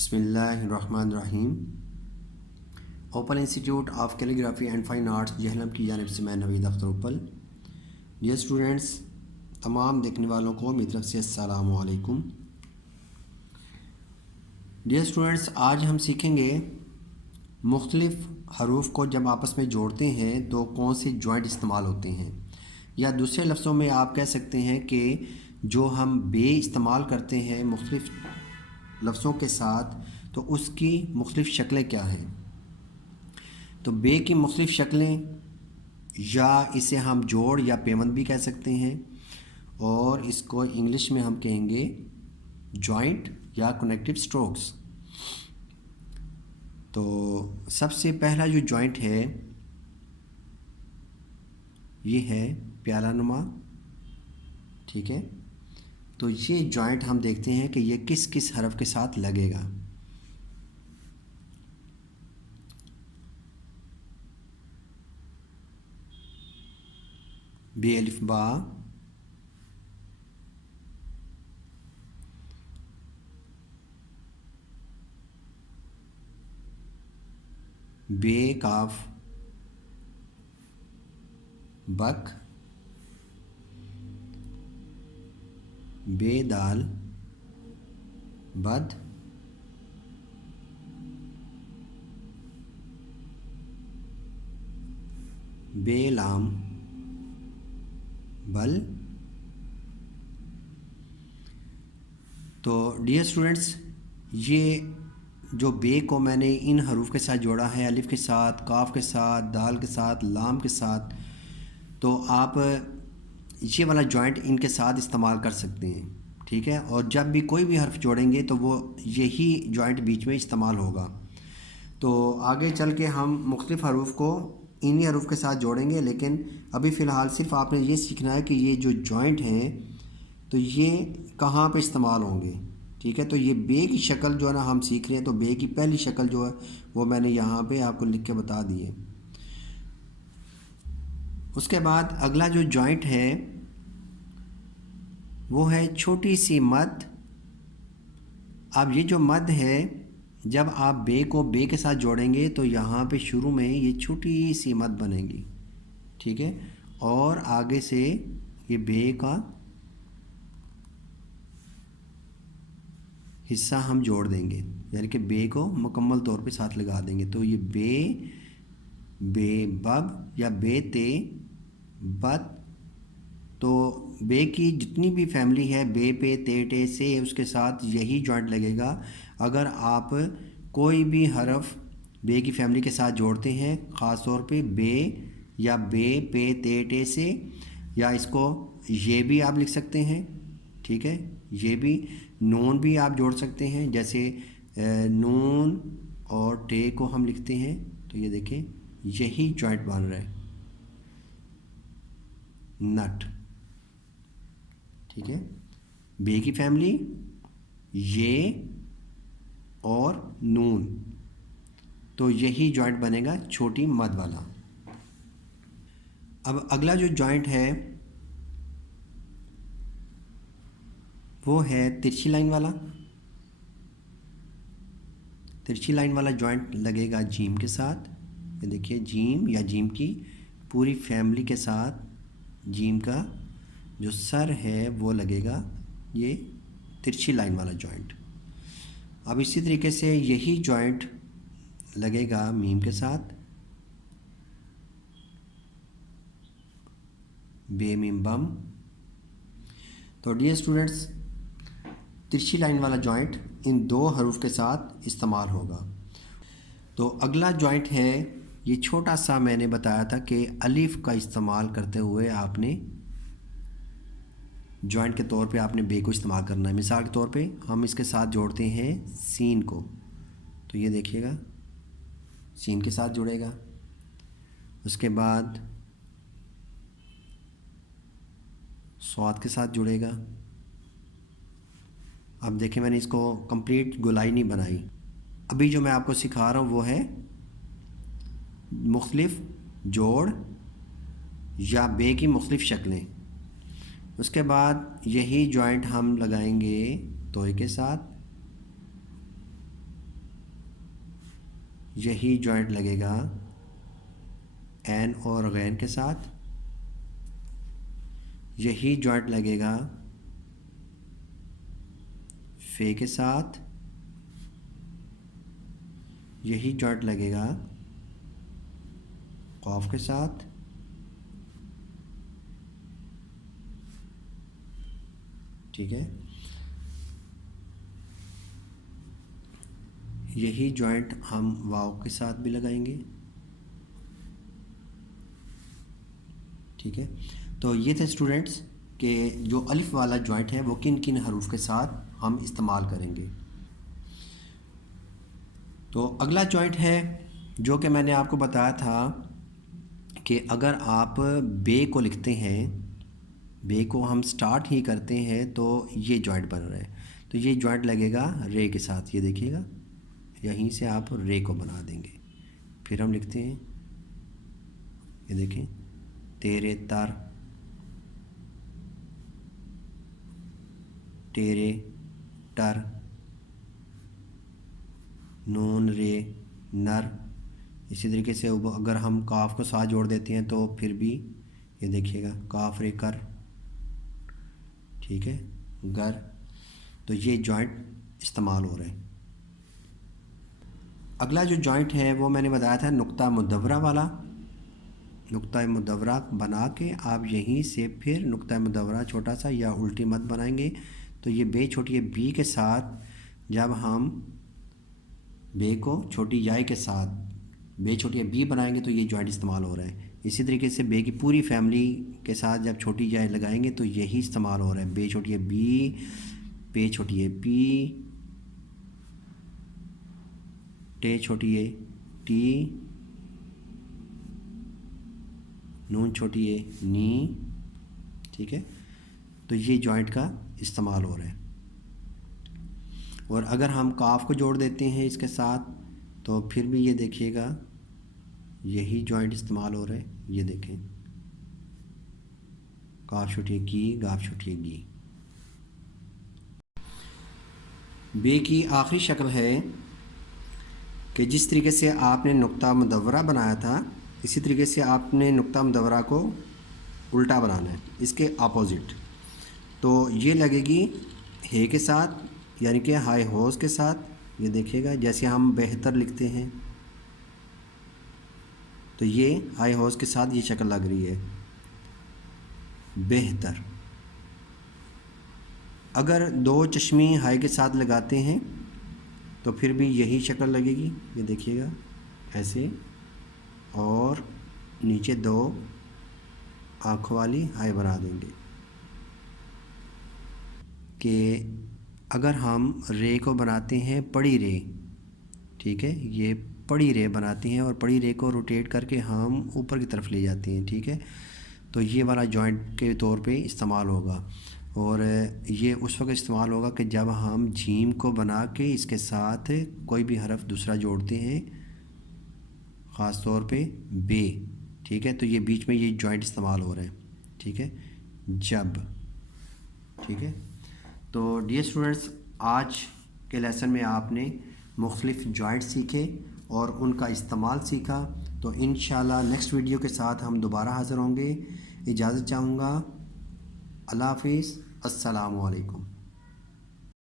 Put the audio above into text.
बिस्मिल्लाहिर्रहमानिर्रहीम। Open institute of calligraphy and fine arts Jhelum की जानिब से मैं नवीद अख्तर उपल। डियर स्टूडेंट्स, तमाम देखने वालों को मेरी तरफ से अस्सलामु अलैकुम। डियर स्टूडेंट्स, आज हम सीखेंगे मुख्तलिफ़ हरूफ को जब आपस में जोड़ते हैं तो कौन से जॉइंट इस्तेमाल होते हैं, या दूसरे लफ्ज़ों में आप कह सकते हैं कि जो हम बे इस्तेमाल करते हैं मुख्तलिफ़ लफ्ज़ों के साथ, तो उसकी मुख्तलिफ़ शक्लें क्या हैं। तो बे की मुख्तलिफ़ शक्लें, या इसे हम जोड़ या पेवंद भी कह सकते हैं, और इसको इंग्लिश में हम कहेंगे जॉइंट या कनेक्टिव स्ट्रोक्स। तो सबसे पहला जो जॉइंट है ये है प्याला नुमा, ठीक है। तो ये जॉइंट हम देखते हैं कि ये किस किस हरफ के साथ लगेगा। बे अलिफ बा, बे काफ बक, बे दाल बद, बे लाम बल। तो डियर स्टूडेंट्स, ये जो बे को मैंने इन हरूफ के साथ जोड़ा है, अलिफ के साथ, काफ के साथ, दाल के साथ, लाम के साथ, तो आप ये वाला जॉइंट इनके साथ इस्तेमाल कर सकते हैं, ठीक है। और जब भी कोई भी हर्फ जोड़ेंगे तो वो यही जॉइंट बीच में इस्तेमाल होगा। तो आगे चल के हम मुख्तलिफ़ हरूफ को इन्हीं हरूफ के साथ जोड़ेंगे, लेकिन अभी फ़िलहाल सिर्फ आपने ये सीखना है कि ये जो जॉइंट हैं तो ये कहाँ पे इस्तेमाल होंगे, ठीक है। तो ये बे की शक्ल जो है ना हम सीख रहे हैं, तो बे की पहली शक्ल जो है वो मैंने यहाँ पे आपको लिख के बता दी है। उसके बाद अगला जो जॉइंट है वो है छोटी सी मद। अब ये जो मद है, जब आप बे को बे के साथ जोड़ेंगे तो यहाँ पे शुरू में ये छोटी सी मद बनेगी, ठीक है। और आगे से ये बे का हिस्सा हम जोड़ देंगे, यानी कि बे को मुकम्मल तौर पे साथ लगा देंगे। तो ये बे, बे बब या बे ते बत। तो बे की जितनी भी फैमिली है, बे पे ते टे से, उसके साथ यही जॉइंट लगेगा। अगर आप कोई भी हरफ बे की फैमिली के साथ जोड़ते हैं, ख़ास तौर पे बे या बे पे ते टे से, या इसको ये भी आप लिख सकते हैं, ठीक है। ये भी नून भी आप जोड़ सकते हैं, जैसे नून और टे को हम लिखते हैं, तो ये देखें यही जॉइंट बन रहा है, नट, ठीक है। बे की फैमिली, ये और नून, तो यही जॉइंट बनेगा छोटी मद वाला। अब अगला जो जॉइंट है वो है तिरछी लाइन वाला। तिरछी लाइन वाला जॉइंट लगेगा जीम के साथ। ये देखिए जीम या जीम की पूरी फैमिली के साथ जीम का जो सर है वो लगेगा, ये तिरछी लाइन वाला जॉइंट। अब इसी तरीके से यही जॉइंट लगेगा मीम के साथ, बे मीम बम। तो डियर स्टूडेंट्स, तिरछी लाइन वाला जॉइंट इन दो हरूफ के साथ इस्तेमाल होगा। तो अगला जॉइंट है, ये छोटा सा मैंने बताया था कि अलिफ का इस्तेमाल करते हुए आपने जॉइंट के तौर पे आपने बे को इस्तेमाल करना है। मिसाल के तौर पे हम इसके साथ जोड़ते हैं सीन को, तो ये देखिएगा सीन के साथ जुड़ेगा। उसके बाद स्वाद के साथ जुड़ेगा। अब देखें मैंने इसको कंप्लीट गोलाई नहीं बनाई। अभी जो मैं आपको सिखा रहा हूँ वो है मुख्तलिफ़ जोड़ या बे की मुख्तलिफ़ शक्लें। उसके बाद यही जॉइंट हम लगाएंगे तोय के साथ, यही जॉइंट लगेगा एन और गैन के साथ, यही जॉइंट लगेगा फे के साथ, यही जॉइंट लगेगा कॉफ के साथ, ठीक है। यही जॉइंट हम वाव के साथ भी लगाएंगे, ठीक है। तो ये थे स्टूडेंट्स कि जो अलिफ वाला जॉइंट है वो किन किन हरूफ के साथ हम इस्तेमाल करेंगे। तो अगला जॉइंट है जो कि मैंने आपको बताया था कि अगर आप बे को लिखते हैं, बे को हम स्टार्ट ही करते हैं तो ये जॉइंट बन रहा है, तो ये जॉइंट लगेगा रे के साथ, ये देखिएगा यहीं से आप रे को बना देंगे। फिर हम लिखते हैं, ये देखें, तेरे तर, तेरे टर, नून रे नर। इसी तरीके से अगर हम काफ को साथ जोड़ देते हैं तो फिर भी ये देखिएगा काफ रे कर, ठीक है, गर। तो ये जॉइंट इस्तेमाल हो रहे हैं। अगला जो जॉइंट है वो मैंने बताया था नुक्ता मुदव्वरा वाला। नुक्ता मुदव्वरा बना के आप यहीं से फिर नुक्ता मुदव्वरा छोटा सा या उल्टी मत बनाएंगे, तो ये बे छोटी बी के साथ जब हम बे को छोटी याई के साथ बे छोटी बी बनाएंगे तो ये जॉइंट इस्तेमाल हो रहा है। इसी तरीके से बे की पूरी फैमिली के साथ जब छोटी याई लगाएंगे तो यही इस्तेमाल हो रहा है, बे छोटी बी, पे छोटी पी, टे छोटी है टी, नून छोटी है नी, ठीक है। तो ये जॉइंट का इस्तेमाल हो रहा है। और अगर हम काफ को जोड़ देते हैं इसके साथ तो फिर भी ये देखिएगा यही जॉइंट इस्तेमाल हो रहा है, ये देखें, काफ छोटी की, गाफ छोटी गी। बे की आखिरी शक्ल है कि जिस तरीके से आपने नुक्ता मुदव्वरा बनाया था इसी तरीके से आपने नुक्ता मुदव्वरा को उल्टा बनाना है, इसके अपोजिट। तो ये लगेगी हे के साथ, यानी कि हाई होस के साथ। ये देखिएगा जैसे हम बेहतर लिखते हैं तो ये हाई होस के साथ ये शक्ल लग रही है बेहतर। अगर दो चश्मी हाई के साथ लगाते हैं तो फिर भी यही शक्ल लगेगी, ये देखिएगा ऐसे, और नीचे दो आँखों वाली हाई बना देंगे। कि अगर हम रे को बनाते हैं पड़ी रे, ठीक है, ये पड़ी रे बनाते हैं और पड़ी रे को रोटेट करके हम ऊपर की तरफ ले जाते हैं, ठीक है। तो ये वाला जॉइंट के तौर पे इस्तेमाल होगा। और ये उस वक्त इस्तेमाल होगा कि जब हम जीम को बना के इसके साथ कोई भी हरफ दूसरा जोड़ते हैं, ख़ास तौर पे बे, ठीक है। तो ये बीच में ये जॉइंट इस्तेमाल हो रहा है, ठीक है, जब, ठीक है। तो डियर स्टूडेंट्स, आज के लेसन में आपने मुख्तलिफ़ जॉइंट सीखे और उनका इस्तेमाल सीखा। तो इंशाल्लाह नेक्स्ट वीडियो के साथ हम दोबारा हाज़िर होंगे। इजाज़त चाहूँगा। अल्लाह हाफ़िज़, अस्सलामु अलैकुम।